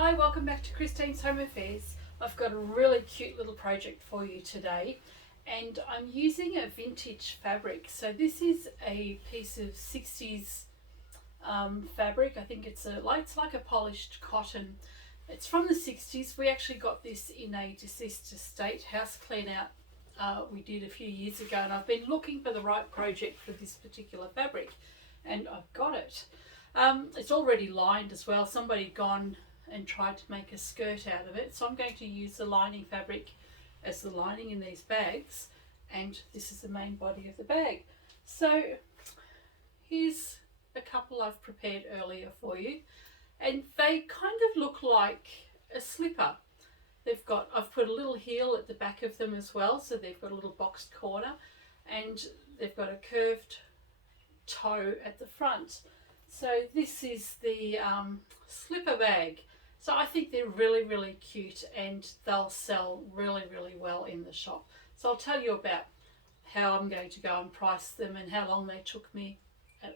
Hi, welcome back to Christine's Home Affairs. I've got a really cute little project for you today, and I'm using a vintage fabric. So this is a piece of 60s fabric. I think it's like a polished cotton. It's from the 60s. We actually got this in a deceased estate house clean out we did a few years ago, and I've been looking for the right project for this particular fabric, and I've got it. It's already lined as well. Somebody had gone and tried to make a skirt out of it, so I'm going to use the lining fabric as the lining in these bags, and this is the main body of the bag. So here's a couple I've prepared earlier for you, and they kind of look like a slipper. I've put a little heel at the back of them as well, so they've got a little boxed corner, and they've got a curved toe at the front. So this is the slipper bag. So I think they're really cute, and they'll sell really well in the shop. So I'll tell you about how I'm going to go and price them and how long they took me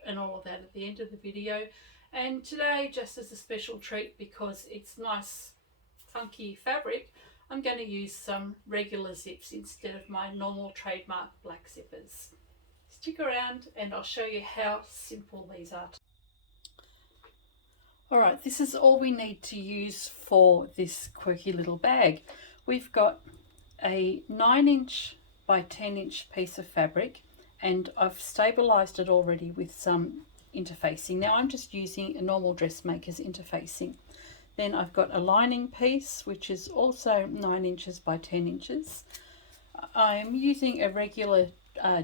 and all of that at the end of the video. And today, just as a special treat, because it's nice funky fabric, I'm going to use some regular zips instead of my normal trademark black zippers. Stick around and I'll show you how simple these are. Alright, this is all we need to use for this quirky little bag. We've got a 9" by 10" piece of fabric, and I've stabilised it already with some interfacing. Now I'm just using a normal dressmaker's interfacing. Then I've got a lining piece, which is also 9" by 10". I'm using a regular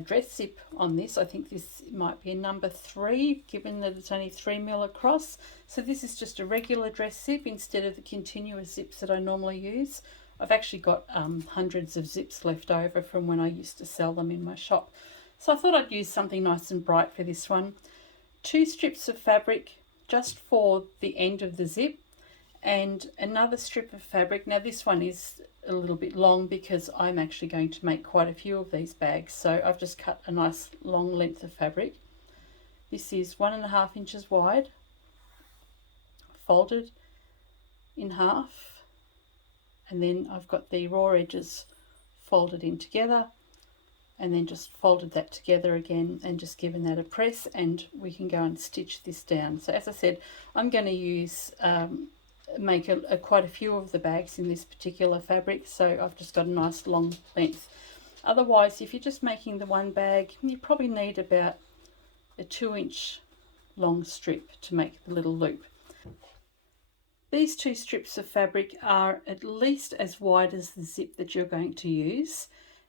dress zip on this. I think this might be a number 3, given that it's only 3mm across. So this is just a regular dress zip instead of the continuous zips that I normally use. I've actually got hundreds of zips left over from when I used to sell them in my shop. So I thought I'd use something nice and bright for this one. 2 strips of fabric just for the end of the zip, and another strip of fabric. Now this one is a little bit long because I'm actually going to make quite a few of these bags, so I've just cut a nice long length of fabric. This is 1.5 inches wide, folded in half, and then I've got the raw edges folded in together, and then just folded that together again and just given that a press, and we can go and stitch this down. So as I said, I'm going to use make quite a few of the bags in this particular fabric, so I've just got a nice long length. Otherwise, if you're just making the one bag, you probably need about a 2" long strip to make the little loop. These 2 strips of fabric are at least as wide as the zip that you're going to use,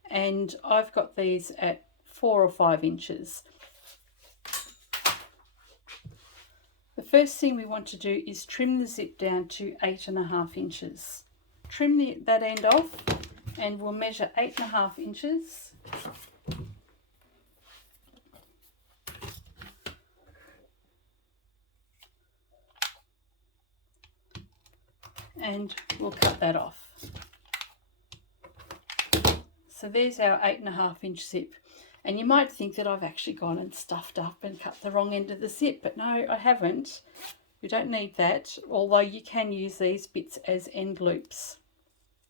and I've got these at 4 or 5 inches. The first thing we want to do is trim the zip down to 8.5 inches. Trim that end off, and we'll measure 8.5 inches. And we'll cut that off. So there's our 8.5 inch zip. And you might think that I've actually gone and stuffed up and cut the wrong end of the zip, but no, I haven't. You don't need that, although you can use these bits as end loops,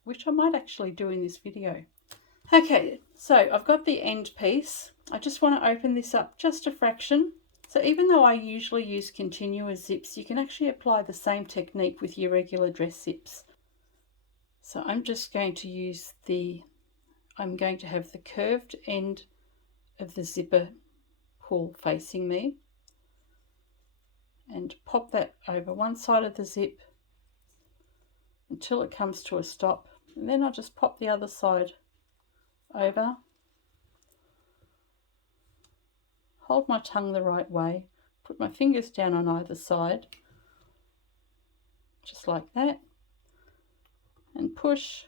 which I might actually do in this video. Okay, so I've got the end piece. I just want to open this up just a fraction. So even though I usually use continuous zips, you can actually apply the same technique with your regular dress zips. So I'm just going to use I'm going to have the curved end of the zipper pull facing me, and pop that over one side of the zip until it comes to a stop, and then I'll just pop the other side over, hold my tongue the right way, put my fingers down on either side just like that, and push.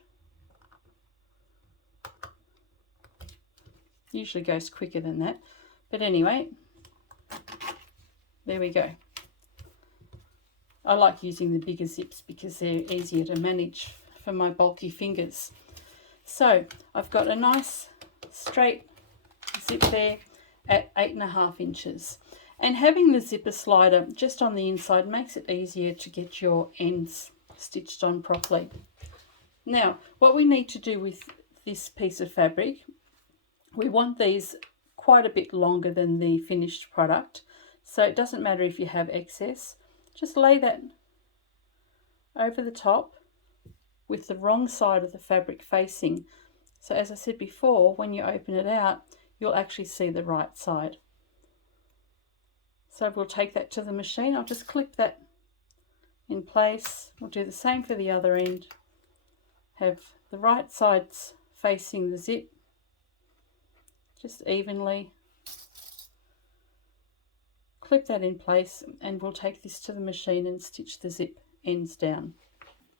Usually goes quicker than that, but anyway, there we go. I like using the bigger zips because they're easier to manage for my bulky fingers. So I've got a nice straight zip there at 8.5 inches, and having the zipper slider just on the inside makes it easier to get your ends stitched on properly. Now, what we need to do with this piece of fabric, we want these quite a bit longer than the finished product. So it doesn't matter if you have excess. Just lay that over the top with the wrong side of the fabric facing. So as I said before, when you open it out, you'll actually see the right side. So we'll take that to the machine. I'll just clip that in place. We'll do the same for the other end. Have the right sides facing the zip, just evenly. Clip that in place, and we'll take this to the machine and stitch the zip ends down.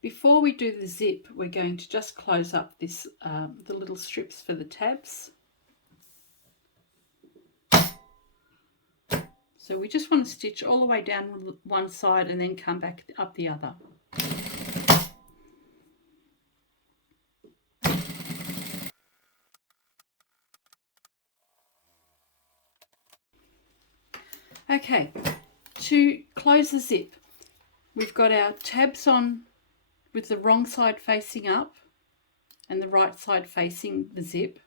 Before we do the zip, we're going to just close up this the little strips for the tabs. So we just want to stitch all the way down one side and then come back up the other. Okay, to close the zip, we've got our tabs on with the wrong side facing up and the right side facing the zip.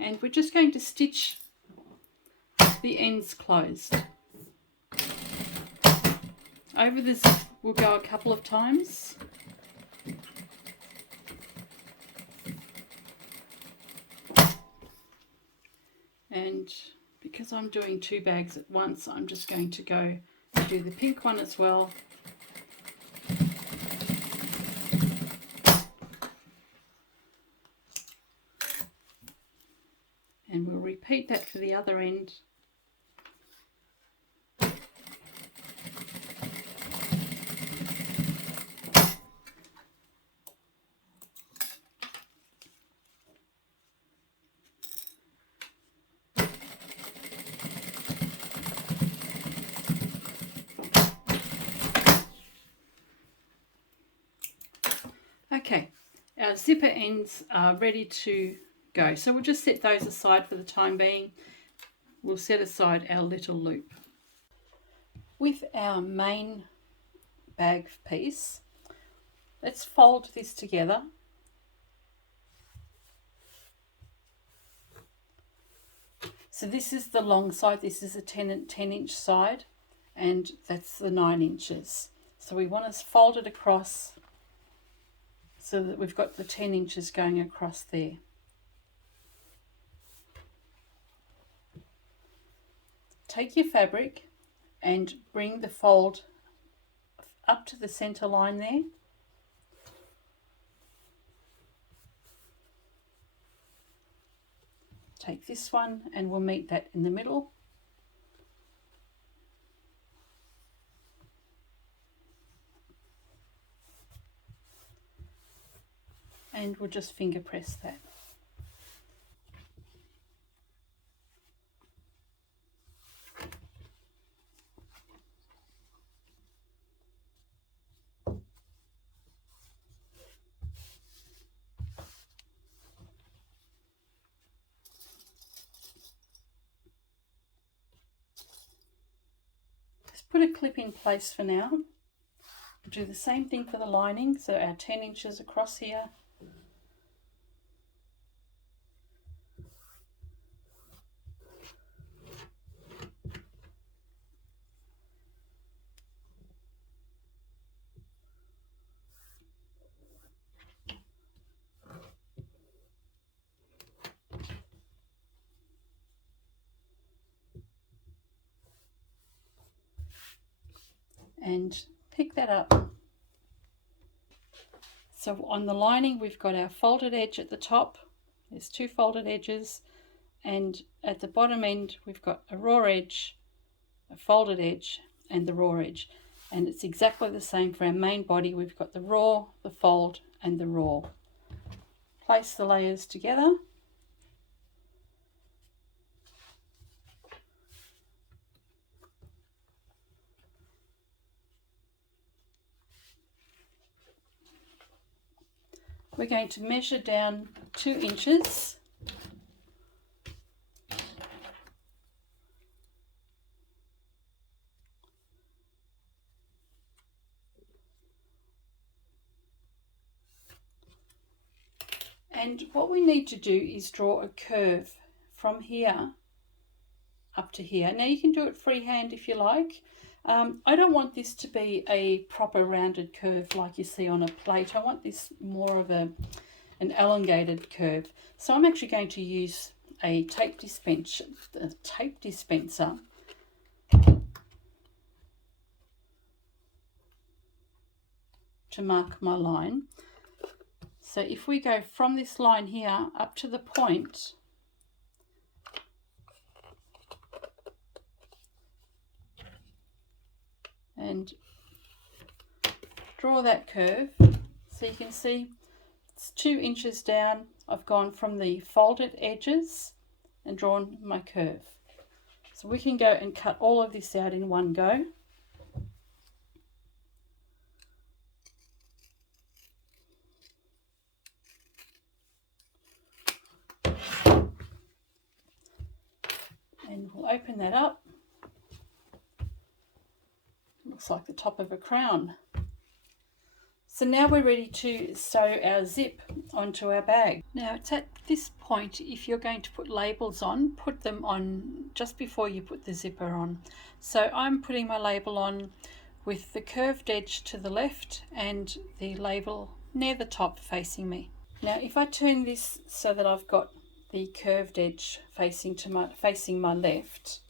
And we're just going to stitch the ends closed. Over the zip we'll go a couple of times. And because I'm doing 2 bags at once, I'm just going to go and do the pink one as well. And we'll repeat that for the other end. Okay, our zipper ends are ready to go. So we'll just set those aside for the time being. We'll set aside our little loop. With our main bag piece, let's fold this together. So this is the long side, this is a 10-inch side, and that's the 9 inches. So we want to fold it across so that we've got the 10 inches going across there. Take your fabric and bring the fold up to the center line there. Take this one and we'll meet that in the middle. And we'll just finger press that. Just put a clip in place for now. We'll do the same thing for the lining, so our 10 inches across here. And pick that up. So on the lining we've got our folded edge at the top. There's 2 folded edges, and at the bottom end we've got a raw edge, a folded edge, and the raw edge. And it's exactly the same for our main body. We've got the raw, the fold, and the raw. Place the layers together. We're going to measure down 2 inches. And what we need to do is draw a curve from here up to here. Now you can do it freehand if you like. I don't want this to be a proper rounded curve like you see on a plate. I want this more of an elongated curve. So I'm actually going to use a tape dispenser to mark my line. So if we go from this line here up to the point, and draw that curve, so you can see it's 2 inches down. I've gone from the folded edges and drawn my curve. So we can go and cut all of this out in one go. And we'll open that up. Looks like the top of a crown. So now we're ready to sew our zip onto our bag. Now it's at this point, if you're going to put labels on, put them on just before you put the zipper on. So I'm putting my label on with the curved edge to the left and the label near the top facing me. Now if I turn this so that I've got the curved edge facing my left,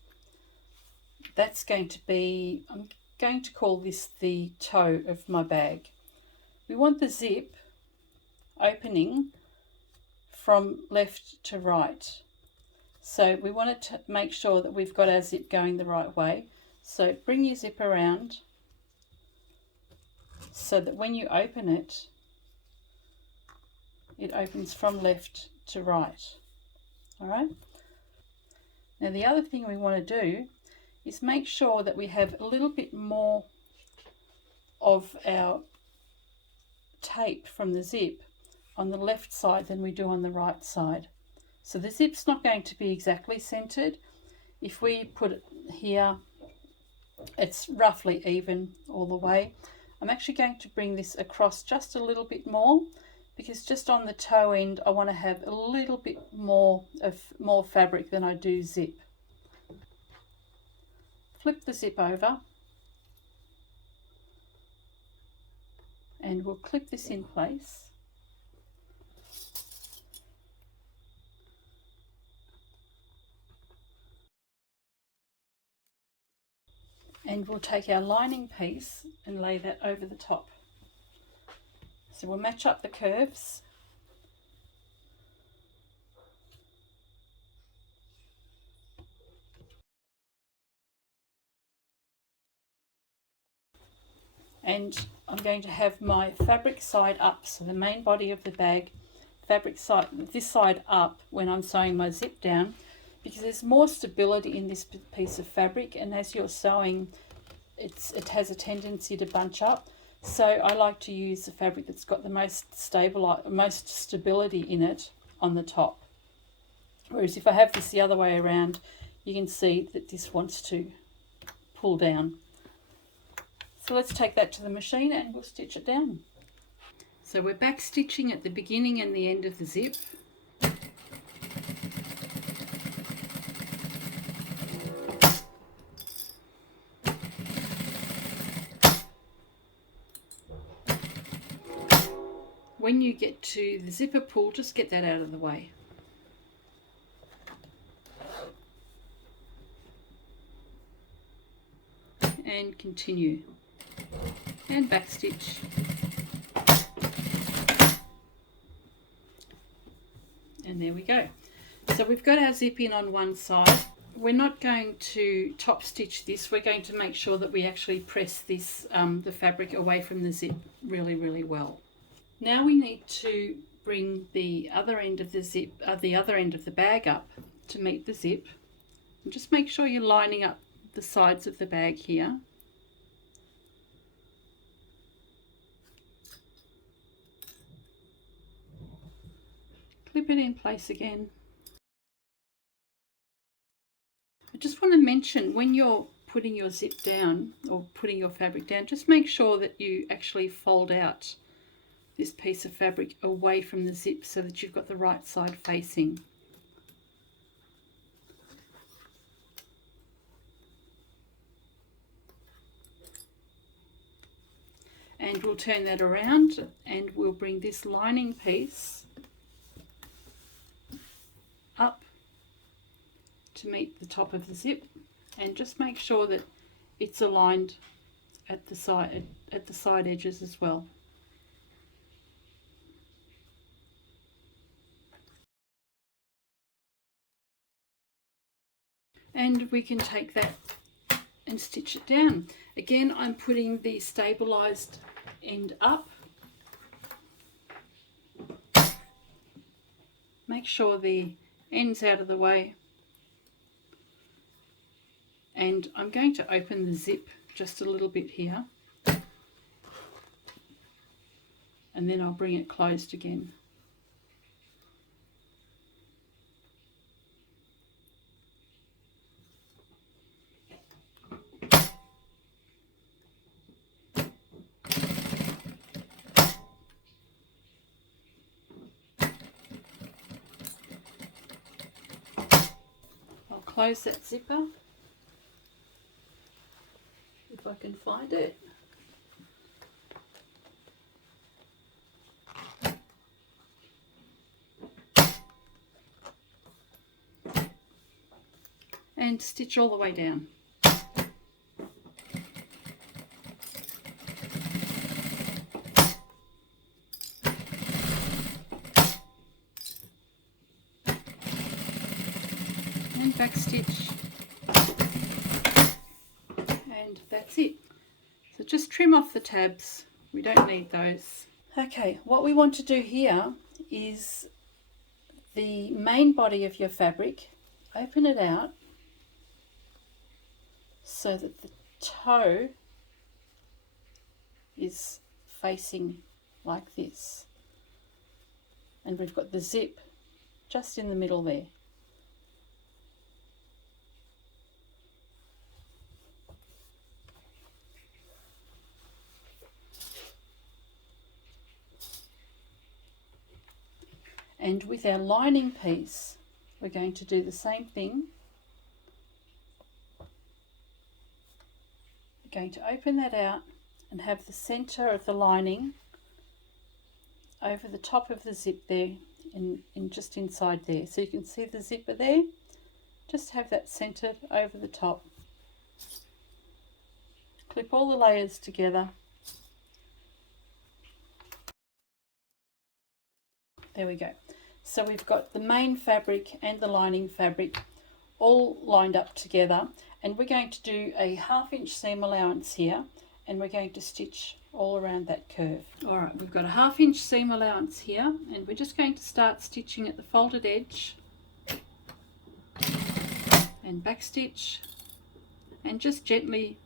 that's going to be, I'm going to call this the toe of my bag. We want the zip opening from left to right. So we want to make sure that we've got our zip going the right way. So bring your zip around so that when you open it, it opens from left to right. All right. Now the other thing we want to do is make sure that we have a little bit more of our tape from the zip on the left side than we do on the right side. So the zip's not going to be exactly centered. If we put it here, it's roughly even all the way. I'm actually going to bring this across just a little bit more, because just on the toe end I want to have a little bit more fabric than I do zip. Flip the zip over and we'll clip this in place. And we'll take our lining piece and lay that over the top. So we'll match up the curves. And I'm going to have my fabric side up, so the main body of the bag, fabric side, this side up when I'm sewing my zip down, because there's more stability in this piece of fabric, and as you're sewing it has a tendency to bunch up. So I like to use the fabric that's got the most stability in it on the top. Whereas if I have this the other way around, you can see that this wants to pull down. So let's take that to the machine and we'll stitch it down. So we're back stitching at the beginning and the end of the zip. When you get to the zipper pull, just get that out of the way. And continue. And back stitch. And there we go. So we've got our zip in on one side. We're not going to top stitch this. We're going to make sure that we actually press this the fabric away from the zip really, really well. Now we need to bring the other end of the zip, the other end of the bag up to meet the zip. And just make sure you're lining up the sides of the bag here. Clip it in place again. I just want to mention, when you're putting your zip down or putting your fabric down, just make sure that you actually fold out this piece of fabric away from the zip so that you've got the right side facing. And we'll turn that around and we'll bring this lining piece up to meet the top of the zip, and just make sure that it's aligned at the side edges as well. And we can take that and stitch it down. Again, I'm putting the stabilized end up. Make sure the end's out of the way. And I'm going to open the zip just a little bit here. And then I'll bring it closed again. I'll close that zipper if I can find it. And stitch all the way down. And back stitch. And that's it. So just trim off the tabs. We don't need those. Okay, what we want to do here is the main body of your fabric. Open it out so that the toe is facing like this, and we've got the zip just in the middle there. And with our lining piece, we're going to do the same thing. We're going to open that out and have the center of the lining over the top of the zip there, in just inside there. So you can see the zipper there. Just have that centered over the top. Clip all the layers together. There we go. So we've got the main fabric and the lining fabric all lined up together, and we're going to do a 1/2 inch seam allowance here, and we're going to stitch all around that curve. All right, we've got a 1/2 inch seam allowance here, and we're just going to start stitching at the folded edge and back stitch, and just gently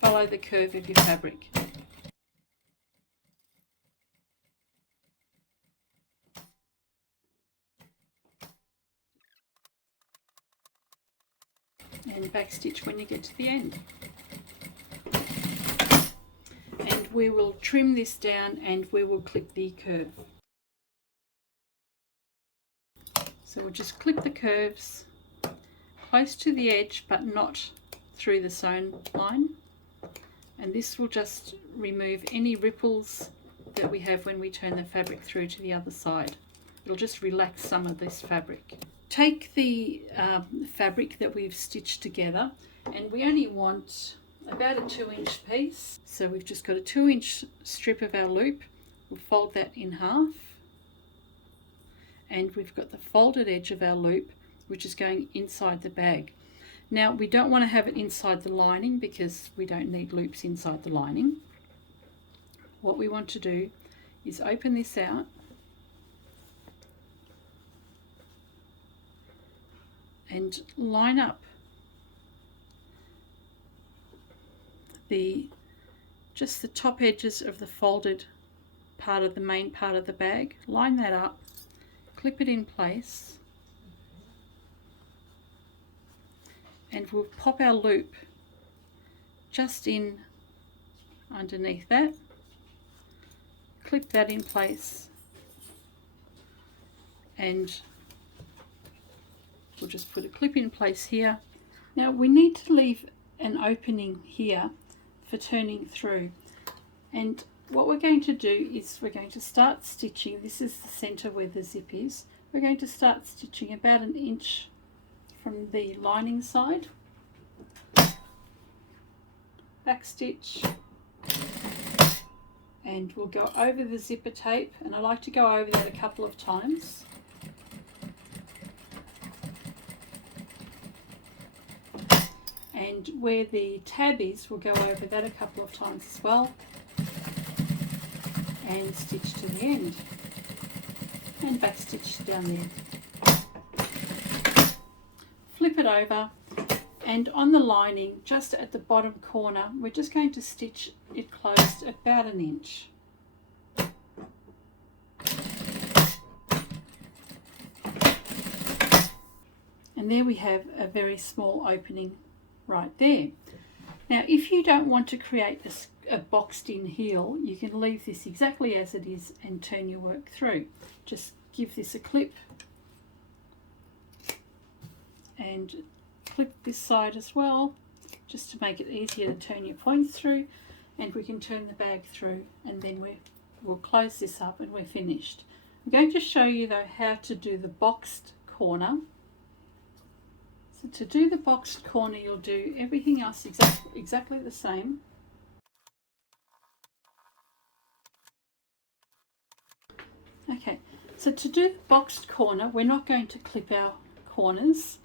follow the curve of your fabric. And back stitch when you get to the end. And we will trim this down and we will clip the curve. So we'll just clip the curves close to the edge but not through the sewn line, and this will just remove any ripples that we have when we turn the fabric through to the other side. It'll just relax some of this fabric. Take the fabric that we've stitched together, and we only want about a 2-inch piece. So we've just got a 2-inch strip of our loop. We'll fold that in half, and we've got the folded edge of our loop, which is going inside the bag. Now we don't want to have it inside the lining because we don't need loops inside the lining. What we want to do is open this out and line up just the top edges of the folded part of the main part of the bag. Line that up, clip it in place, and we'll pop our loop just in underneath that, clip that in place, and we'll just put a clip in place here. Now we need to leave an opening here for turning through, and what we're going to do is we're going to start stitching. This is the center where the zip is. We're going to start stitching about 1 inch from the lining side, back stitch, and we'll go over the zipper tape, and I like to go over that a couple of times. And where the tab is, we'll go over that a couple of times as well, and stitch to the end, and back stitch down there. Flip it over, and on the lining, just at the bottom corner, we're just going to stitch it closed about 1 inch. And there we have a very small opening right there. Now, if you don't want to create a boxed in heel, you can leave this exactly as it is and turn your work through. Just give this a clip and clip this side as well, just to make it easier to turn your points through, and we can turn the bag through, and then we'll close this up and we're finished. I'm going to show you though how to do the boxed corner. So to do the boxed corner, you'll do everything else exactly the same. Okay, so to do the boxed corner, we're not going to clip our corners.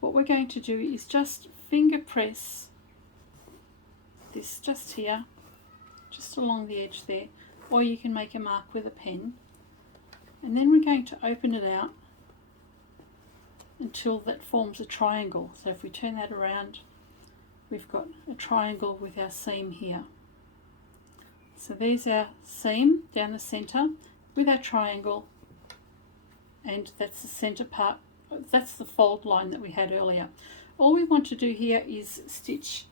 What we're going to do is just finger press this just here, just along the edge there, or you can make a mark with a pen, and then we're going to open it out until that forms a triangle. So if we turn that around, we've got a triangle with our seam here. So there's our seam down the center with our triangle, and that's the center part. That's the fold line that we had earlier. All we want to do here is stitch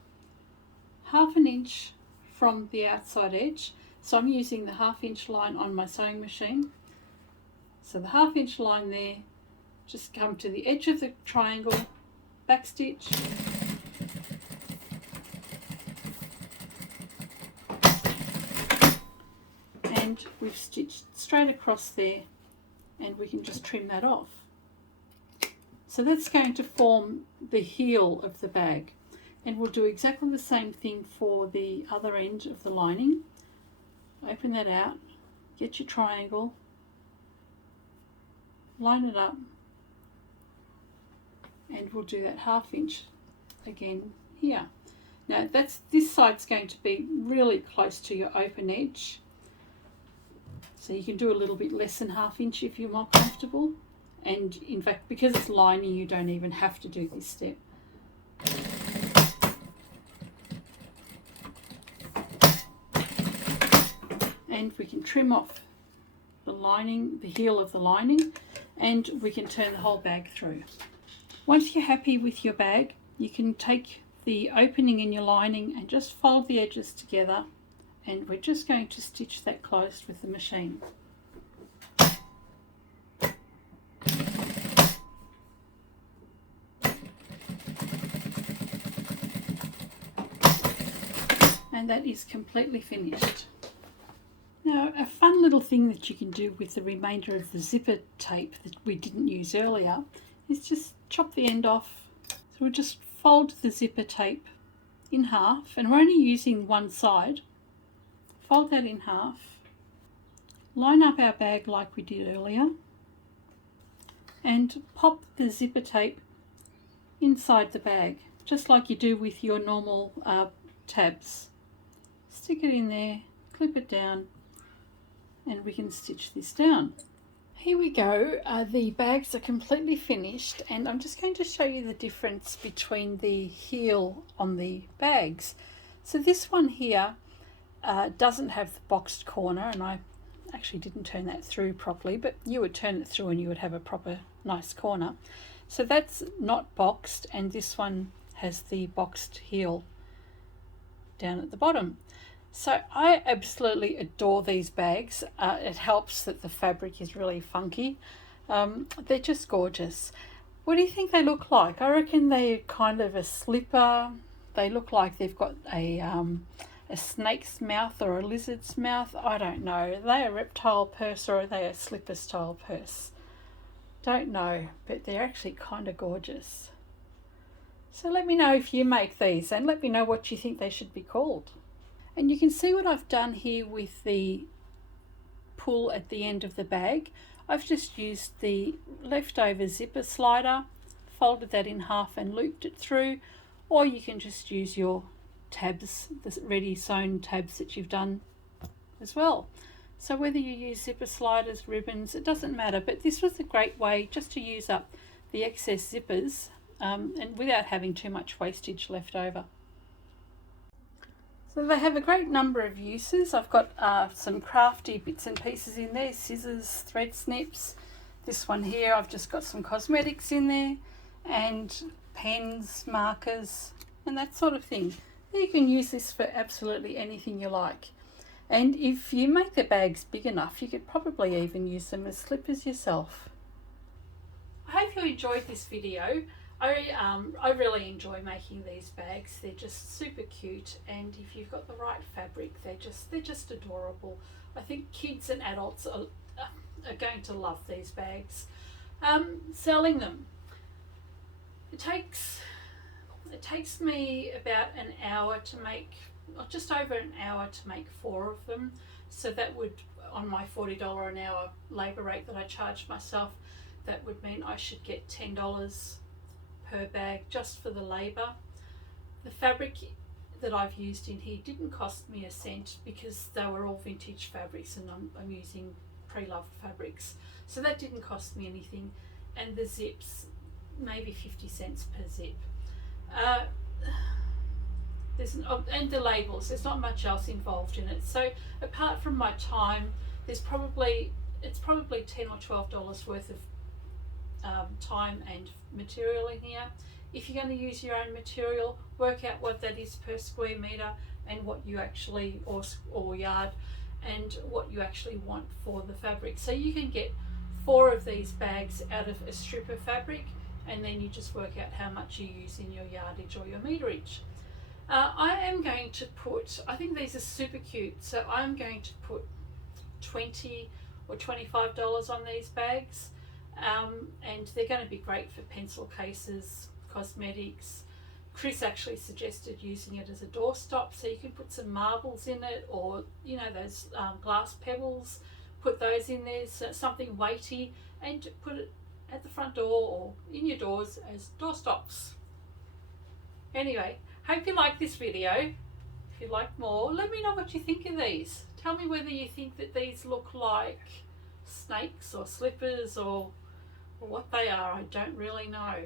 1/2 inch from the outside edge. So I'm using the 1/2 inch line on my sewing machine. So the 1/2 inch line there, just come to the edge of the triangle, back stitch, and we've stitched straight across there, and we can just trim that off. So that's going to form the heel of the bag, and we'll do exactly the same thing for the other end of the lining. Open that out, get your triangle, line it up, and we'll do that 1/2 inch again here. Now this side's going to be really close to your open edge, so you can do a little bit less than 1/2 inch if you're more comfortable. And in fact, because it's lining, you don't even have to do this step. And we can trim off the lining, the heel of the lining, and we can turn the whole bag through. Once you're happy with your bag, you can take the opening in your lining and just fold the edges together, and we're just going to stitch that closed with the machine. And that is completely finished. Now, a fun little thing that you can do with the remainder of the zipper tape that we didn't use earlier is just chop the end off. So we'll just fold the zipper tape in half, and we're only using one side. Fold that in half, line up our bag like we did earlier, and pop the zipper tape inside the bag, just like you do with your normal tabs. Stick it in there, clip it down, and we can stitch this down. Here we go, the bags are completely finished, and I'm just going to show you the difference between the heel on the bags. So this one here doesn't have the boxed corner, and I actually didn't turn that through properly, but you would turn it through and you would have a proper nice corner. So that's not boxed, and this one has the boxed heel down at the bottom. So I absolutely adore these bags. It helps that the fabric is really funky. They're just gorgeous. What do you think they look like? I reckon they're kind of a slipper. They look like they've got a snake's mouth or a lizard's mouth. I don't know. Are they a reptile purse or are they a slipper style purse? Don't know, but they're actually kind of gorgeous. So let me know if you make these and let me know what you think they should be called. And you can see what I've done here with the pull at the end of the bag. I've just used the leftover zipper slider, folded that in half and looped it through, or you can just use your tabs, the ready sewn tabs that you've done as well. So whether you use zipper sliders, ribbons, it doesn't matter, but this was a great way just to use up the excess zippers and without having too much wastage left over. So they have a great number of uses. I've got some crafty bits and pieces in there, scissors, thread snips. This one here, I've just got some cosmetics in there and pens, markers and that sort of thing. You can use this for absolutely anything you like. And if you make the bags big enough, you could probably even use them as slippers yourself. I hope you enjoyed this video. I really enjoy making these bags. They're just super cute, and if you've got the right fabric, they're just adorable. I think kids and adults are going to love these bags. Selling them, it takes me about an hour to make, or just over an hour to make 4 of them. So that would, on my $40 an hour labour rate that I charge myself, that would mean I should get $10 per bag just for the labour. The fabric that I've used in here didn't cost me a cent because they were all vintage fabrics and I'm using pre-loved fabrics, so that didn't cost me anything. And the zips, maybe 50 cents per zip. And the labels, there's not much else involved in it. So apart from my time, it's probably $10 or $12 worth of time and material in here. If you're going to use your own material, work out what that is per square metre and what you actually, or yard, and what you actually want for the fabric. So you can get 4 of these bags out of a strip of fabric, and then you just work out how much you use in your yardage or your meterage. I am going to put, I think these are super cute, so I'm going to put $20 or $25 on these bags. And they're going to be great for pencil cases, cosmetics. Chris actually suggested using it as a doorstop, so you can put some marbles in it, or you know, those glass pebbles, put those in there, so something weighty, and put it at the front door or in your doors as doorstops. Anyway, hope you like this video. If you'd like more, let me know what you think of these. Tell me whether you think that these look like snakes or slippers or what they are. I don't really know.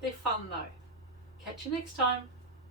They're fun though. Catch you next time.